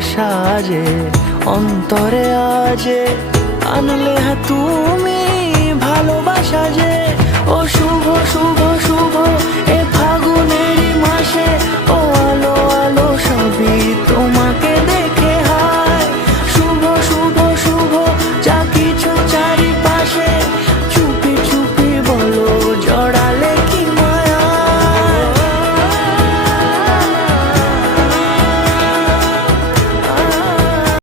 সাজে অন্তরে আজে আনলে হ্যাঁ তুমি ভালোবাসা যে। ও শুভ শুভ শুভ এ ফাগুনেরই মাসে, ও আলো আলো সবই তোমার।